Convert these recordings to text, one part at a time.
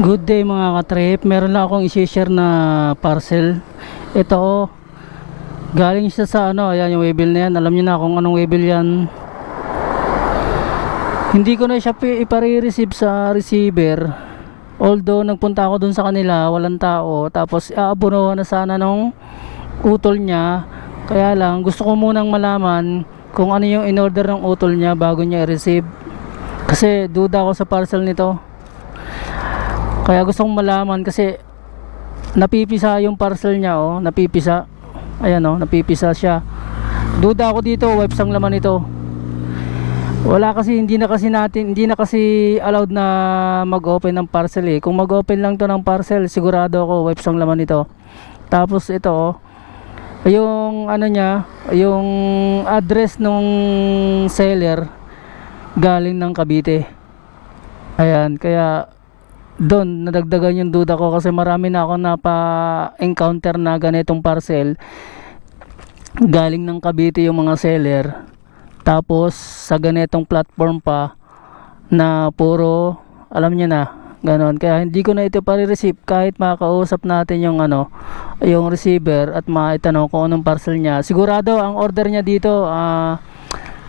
Good day mga ka-trip. Meron lang akong i-share na parcel. Ito oh, galing siya sa ano, ayan yung waybill na yan. Alam niyo na kung anong waybill yan. Hindi ko na siya ipare-receive sa receiver. Although nagpunta ako dun sa kanila, walang tao. Tapos aabunuhan na sana nung utol niya. Kaya lang, gusto ko munang malaman kung ano yung in-order ng utol niya bago niya i-receive. Kasi duda ako sa parcel nito. Kaya gusto kong malaman kasi napipisa yung parcel niya oh, napipisa. Ayan oh, napipisa siya. Duda ako dito, wipes ang laman ito. Wala kasi hindi na kasi allowed na mag-open ng parcel eh. Kung mag-open lang to ng parcel, sigurado ako wipes ang laman ito. Tapos ito oh, yung ano niya, yung address nung seller galing ng Cavite. Ayan, kaya doon nadagdagan yung duda ko kasi marami na ako napa-encounter na ganitong parcel galing ng Cavite yung mga seller, tapos sa ganitong platform pa na puro alam niya na ganon. Kaya hindi ko na ito pare-receive kahit makakausap natin yung ano, yung receiver at maitanong kung anong parcel niya. Sigurado ang order niya dito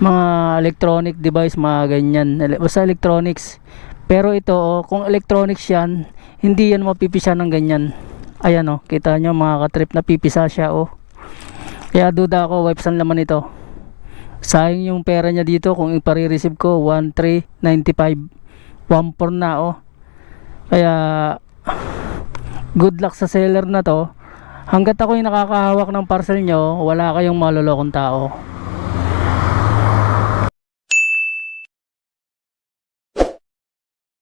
mga electronic device, mga ganyan, basta electronics. Pero ito oh, kung electronics yan, hindi yan mapipisa ng ganyan. Ayan oh, kita nyo mga katrip, napipisa siya oh. Kaya duda ako, wipes ang laman ito. Sayang yung pera niya dito kung ipare-receive ko 1,395, 1,400 na oh. Kaya good luck sa seller na to. Hanggat ako yung nakakahawak ng parcel nyo, wala kayong malolokong tao.